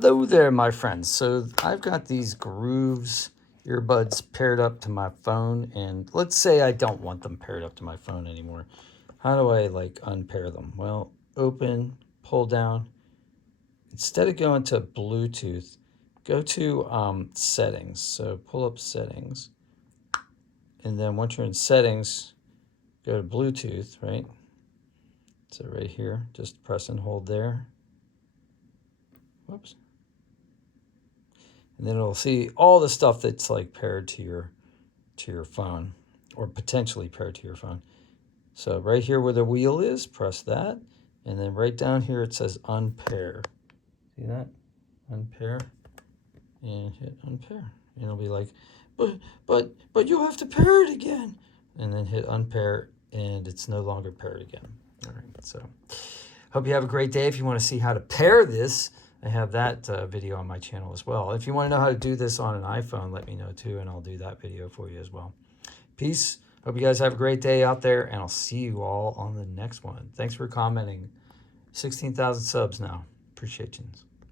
Hello there, my friends. So I've got these Groovz earbuds paired up to my phone, and let's say I don't want them paired up to my phone anymore. How do I like unpair them? Well, open, pull down. Instead of going to Bluetooth, go to settings. So pull up settings, and then once you're in settings, go to Bluetooth, right? So right here, just press and hold there. Whoops. And then it'll see all the stuff that's like paired to your phone, or potentially paired to your phone. So right here where the wheel is, press that, and then right down here it says unpair. See that? Unpair, and hit unpair, and it'll be like, but you have to pair it again, and then hit unpair, and it's no longer paired again. All right, so hope you have a great day. If you want to see how to pair this, I have that video on my channel as well. If you want to know how to do this on an iPhone, let me know too, and I'll do that video for you as well. Peace. Hope you guys have a great day out there, and I'll see you all on the next one. Thanks for commenting. 16,000 subs now. Appreciate you.